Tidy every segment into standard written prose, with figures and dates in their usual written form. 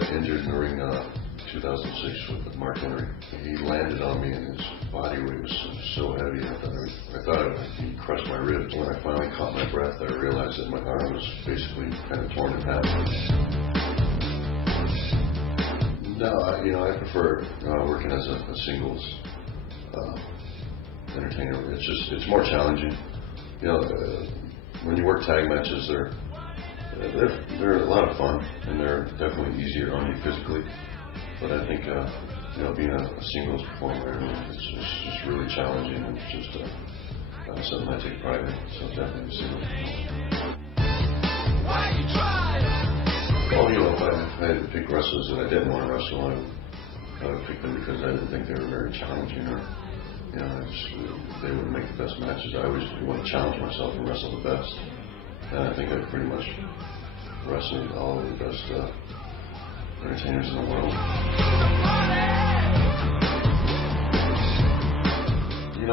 got injured in the ring 2006 with Mark Henry. He landed on me and his body weight was so heavy. I thought he crushed my ribs. When I finally caught my breath, I realized that my arm was basically kind of torn in half. No, I prefer working as a singles entertainer. It's more challenging. When you work tag matches, they're a lot of fun and they're definitely easier on you physically. But I think being a singles performer, it's just really challenging and it's just something I take pride in. So definitely a singles performer. Well, if I had to pick wrestlers that I didn't want to wrestle, I would pick them because I didn't think they were very challenging or, they wouldn't make the best matches. I always want to challenge myself and wrestle the best. And I think I've pretty much wrestled all of the best entertainers in the world.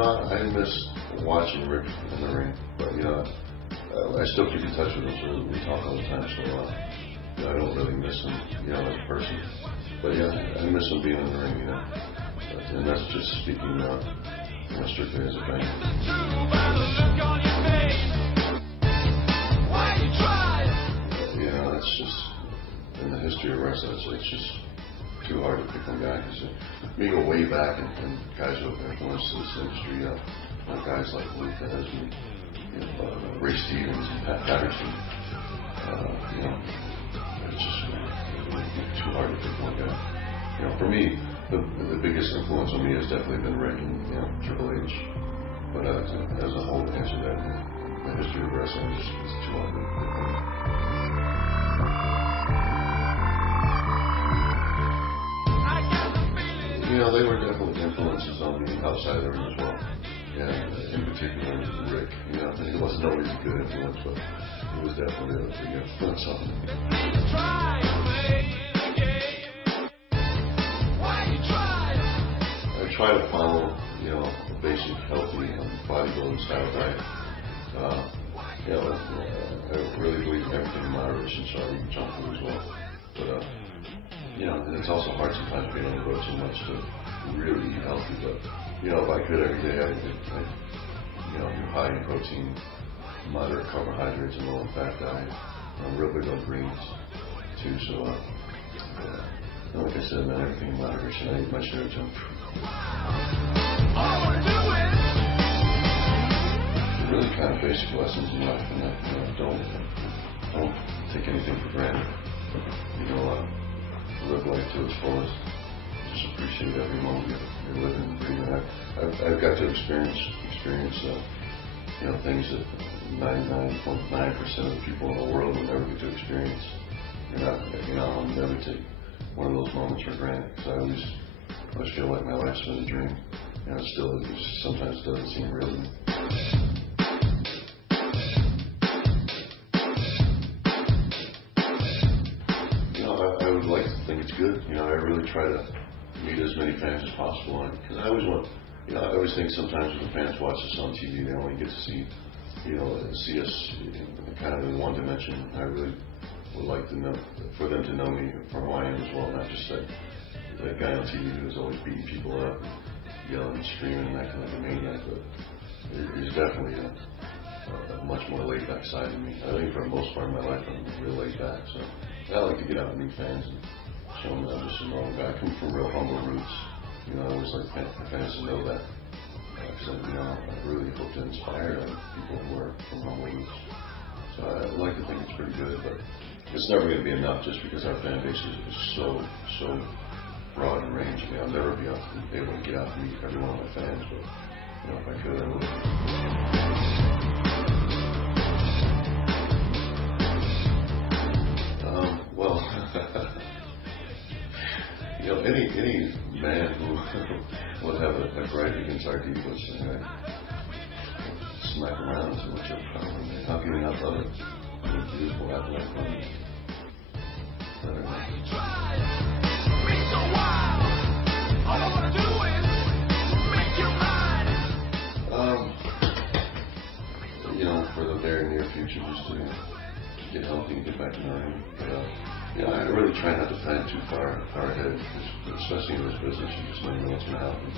I miss watching Rick in the ring, but I still keep in touch with him, so we talk all the time. So I don't really miss him, as a person. But I miss him being in the ring, and that's just speaking strictly as a fan. That's just in the history of wrestling. It's just too hard to pick one guy because we go way back and guys who have influenced this industry, guys like Luke Esmond, Ray Stevens and Pat Patterson. It's just too hard to pick one guy. For me, the biggest influence on me has definitely been Rick and Triple H. But as a whole, to answer that, the history of wrestling is too hard to pick one. They were definitely influences on the outside of the ring as well. And in particular, Rick. I think it wasn't always a good influence, but he was definitely a big influence on me. I try to follow, a basic healthy bodybuilding style diet. I really believe in everything in moderation, so I eat junk food as well. But and it's also hard sometimes being on the road so much to really eat healthy. But if I could every day, I'd do high in protein, moderate carbohydrates, and low in fat diet. I'm real big on greens too. So like I said, man, everything in moderation. I eat my share of junk food. Really kind of basic lessons in life, and don't take anything for granted. Live life to its fullest. Just appreciate every moment you're living and breathing. I've got to experience things that 99.9% of the people in the world will never get to experience. I'll never take one of those moments for granted because I always feel like my life's been a dream. It still sometimes doesn't seem real to me. I would like to think it's good. I really try to meet as many fans as possible, because I always think sometimes when the fans watch us on TV, they only get to see us kind of in one dimension. I really would like for them to know me for who I am as well, not just that guy on TV who's always beating people up, yelling and screaming and acting like a maniac. But there's definitely a much more laid back side to me. I think for the most part of my life I'm real laid back, so I like to get out and meet fans and show them that I'm just a normal guy. I come from real humble roots. I always like fans to know that, because I really hope to inspire people who are from humble roots. So I like to think it's pretty good, but it's never going to be enough just because our fan base is so broad and ranging. I'll never be able to get out and meet every one of my fans, but if I could, I would. Any man who would have a gripe against our divas, smack around so much of a problem. How can we not love it? It's beautiful, act like fun. For the very near future, just to get healthy and get back in the ring. But, I really try not to plan too far ahead, especially in this business. You just never know what's going to happen.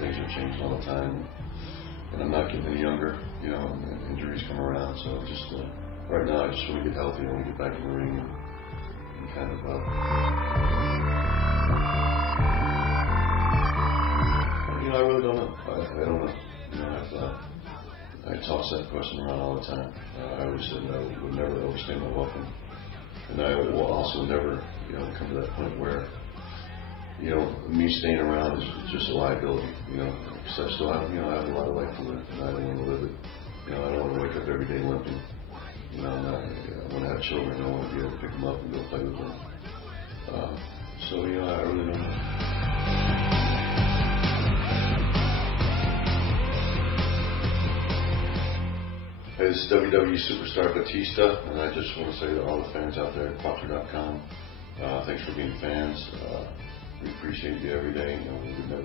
Things are changing all the time, and I'm not getting any younger, and injuries come around. So just right now, I just want to get healthy. I want to get back in the ring and kind of. I really don't know. I don't know. I toss that question around all the time. I always said I would never overstay my welcome, and I will also never, come to that point where, me staying around is just a liability. Because I still have, I have a lot of life to live, and I don't want to live it. I don't want to wake up every day limping. I want to have children. I want to be able to pick them up and go play with them. So I really don't know. Hey, this is WWE superstar Batista, and I just want to say to all the fans out there at Quattro.com, thanks for being fans. We appreciate you every day. We would never